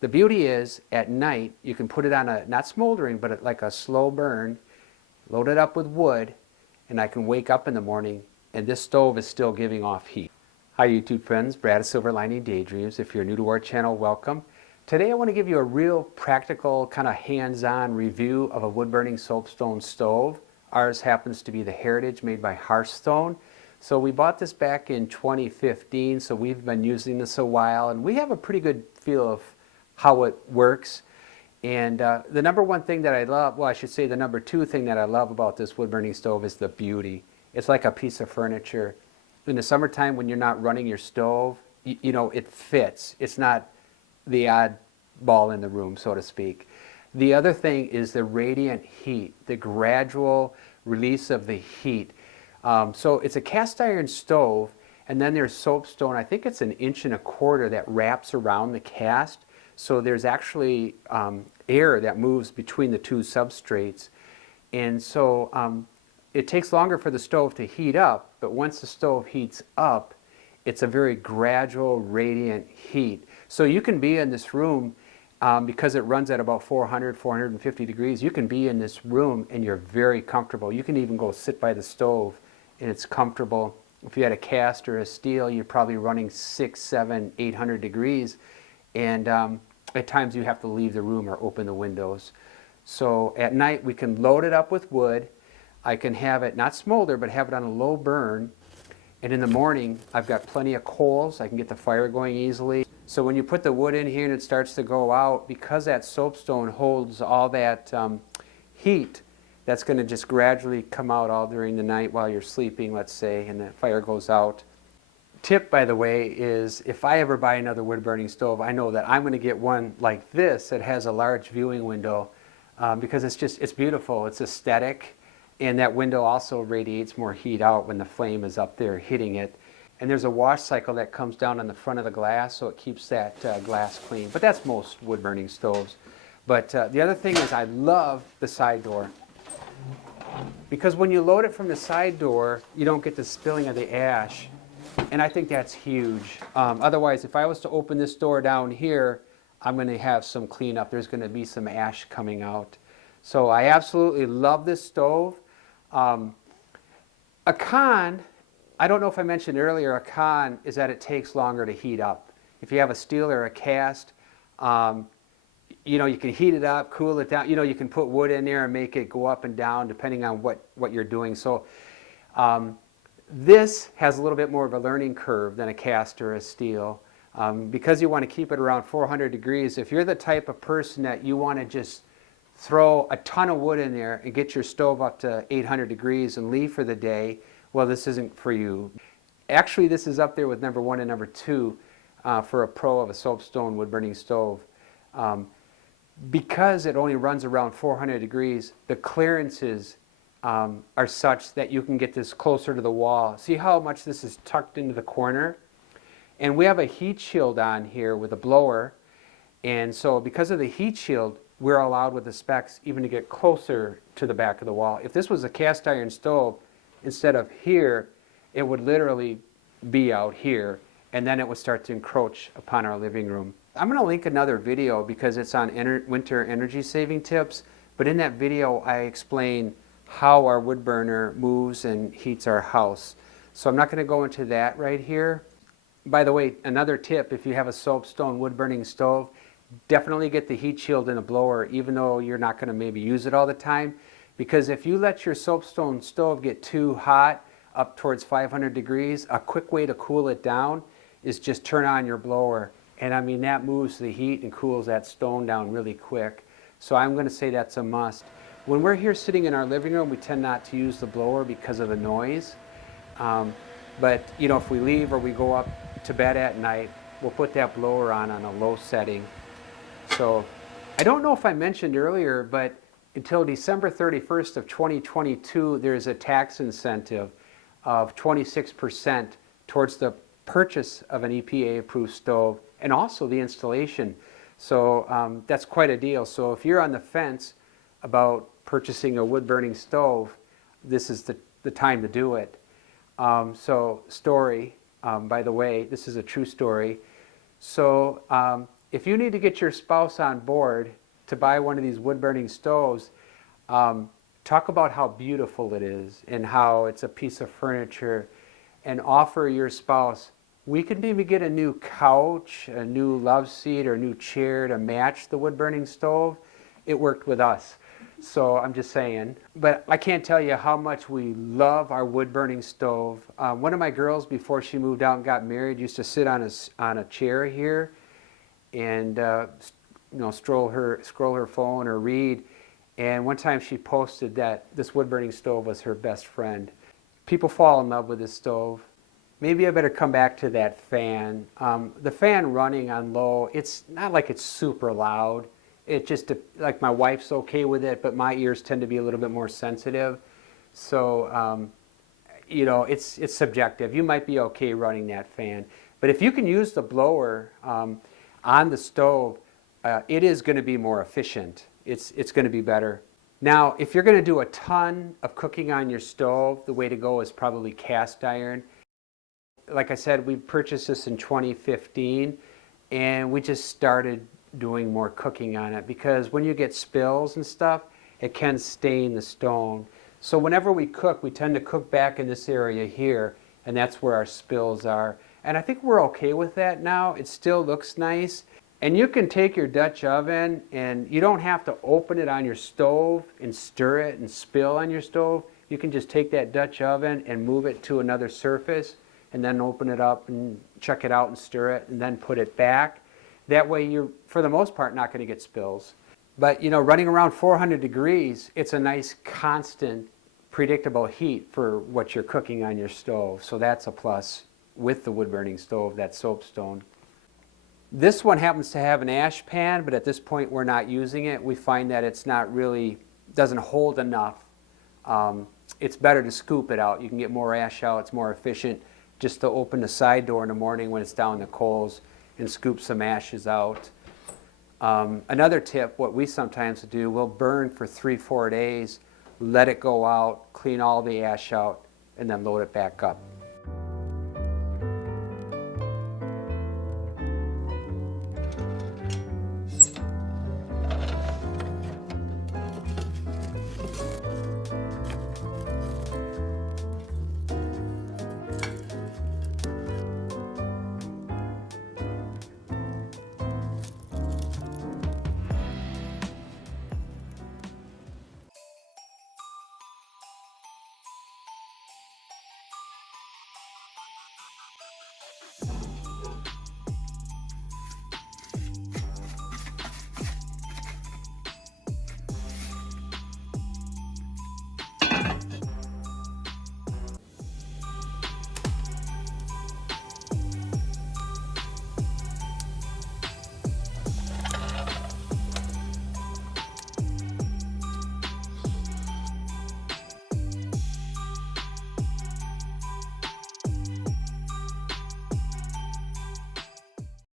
The beauty is at night you can put it on a, not smoldering, but like a slow burn, load it up with wood, and I can wake up in the morning and this stove is still giving off heat. Hi YouTube friends, Brad of Silver Lining Daydreams. If you're new to our channel, welcome. Today I want to give you a real practical, kind of hands-on review of a wood-burning soapstone stove. Ours happens to be the Heritage made by Hearthstone. So we bought this back in 2015, so we've been using this a while, and we have a pretty good feel of how it works. And the number one thing that I love, well I should say the number two thing that I love about this wood-burning stove is the beauty. It's like a piece of furniture. In the summertime when you're not running your stove, you know, it fits. It's not the odd ball in the room, so to speak. The other thing is the radiant heat, the gradual release of the heat. So it's a cast iron stove, and then there's soapstone. I think it's 1.25 inches that wraps around the cast. So there's actually air that moves between the two substrates. And so it takes longer for the stove to heat up, but once the stove heats up, it's a very gradual, radiant heat. So you can be in this room, because it runs at about 400, 450 degrees, you can be in this room and you're very comfortable. You can even go sit by the stove and it's comfortable. If you had a cast or a steel, you're probably running 600, 700, 800 degrees. And at times you have to leave the room or open the windows. So at night we can load it up with wood. I can have it not smolder, but have it on a low burn. And in the morning, I've got plenty of coals. I can get the fire going easily. So when you put the wood in here and it starts to go out, because that soapstone holds all that heat, that's going to just gradually come out all during the night while you're sleeping, let's say, and the fire goes out. Tip, by the way, is if I ever buy another wood-burning stove, I know that I'm going to get one like this that has a large viewing window because it's beautiful, it's aesthetic. And that window also radiates more heat out when the flame is up there hitting it. And there's a wash cycle that comes down on the front of the glass, so it keeps that glass clean. But that's most wood-burning stoves. But the other thing is I love the side door. Because when you load it from the side door, you don't get the spilling of the ash. And I think that's huge. Otherwise, if I was to open this door down here, I'm going to have some cleanup. There's going to be some ash coming out. So I absolutely love this stove. A con, I don't know if I mentioned earlier, a con is that it takes longer to heat up. If you have a steel or a cast, you know, you can heat it up, cool it down. You know, you can put wood in there and make it go up and down depending on what you're doing. So this has a little bit more of a learning curve than a cast or a steel. Because you want to keep it around 400 degrees, if you're the type of person that you want to just throw a ton of wood in there and get your stove up to 800 degrees and leave for the day, well, this isn't for you. Actually, this is up there with number 1 and number 2 for a pro of a soapstone wood-burning stove. Because it only runs around 400 degrees, the clearances are such that you can get this closer to the wall. See how much this is tucked into the corner? And we have a heat shield on here with a blower. And so because of the heat shield, we're allowed with the specs even to get closer to the back of the wall. If this was a cast iron stove, instead of here, it would literally be out here, and then it would start to encroach upon our living room. I'm going to link another video because it's on winter energy saving tips, but in that video I explain how our wood burner moves and heats our house. So I'm not going to go into that right here. By the way, another tip, if you have a soapstone wood burning stove, definitely get the heat shield and a blower, even though you're not going to maybe use it all the time. Because if you let your soapstone stove get too hot, up towards 500 degrees, a quick way to cool it down is just turn on your blower. And I mean, that moves the heat and cools that stone down really quick. So I'm going to say that's a must. When we're here sitting in our living room, we tend not to use the blower because of the noise. But you know, if we leave or we go up to bed at night, we'll put that blower on a low setting. So I don't know if I mentioned earlier, but until December 31st of 2022, there's a tax incentive of 26% towards the purchase of an EPA-approved stove and also the installation. So that's quite a deal. So if you're on the fence about purchasing a wood-burning stove, this is the time to do it. So story, by the way, this is a true story. So if you need to get your spouse on board to buy one of these wood-burning stoves, talk about how beautiful it is and how it's a piece of furniture, and offer your spouse, we could maybe get a new couch, a new love seat, or a new chair to match the wood-burning stove. It worked with us. So I'm just saying. But I can't tell you how much we love our wood-burning stove. One of my girls, before she moved out and got married, used to sit on a chair here and scroll her phone or read. And one time she posted that this wood-burning stove was her best friend. People fall in love with this stove. Maybe I better come back to that fan. The fan running on low, it's not like it's super loud. It just, like my wife's okay with it, but my ears tend to be a little bit more sensitive. So, it's subjective. You might be okay running that fan. But if you can use the blower on the stove, it is going to be more efficient. It's going to be better. Now, if you're going to do a ton of cooking on your stove, the way to go is probably cast iron. Like I said, we purchased this in 2015, and we just started doing more cooking on it because when you get spills and stuff, it can stain the stone. So whenever we cook, we tend to cook back in this area here, and that's where our spills are. And I think we're okay with that now. It still looks nice. And you can take your Dutch oven, and you don't have to open it on your stove and stir it and spill on your stove. You can just take that Dutch oven and move it to another surface, and then open it up and check it out and stir it, and then put it back. That way you're, for the most part, not going to get spills. But running around 400 degrees, it's a nice, constant, predictable heat for what you're cooking on your stove. So that's a plus with the wood-burning stove, that Soapstone. This one happens to have an ash pan, but at this point we're not using it. We find that it's not really, doesn't hold enough. It's better to scoop it out. You can get more ash out. It's more efficient just to open the side door in the morning when it's down in the coals and scoop some ashes out. Another tip, what we sometimes do, we'll burn for 3-4 days, let it go out, clean all the ash out, and then load it back up.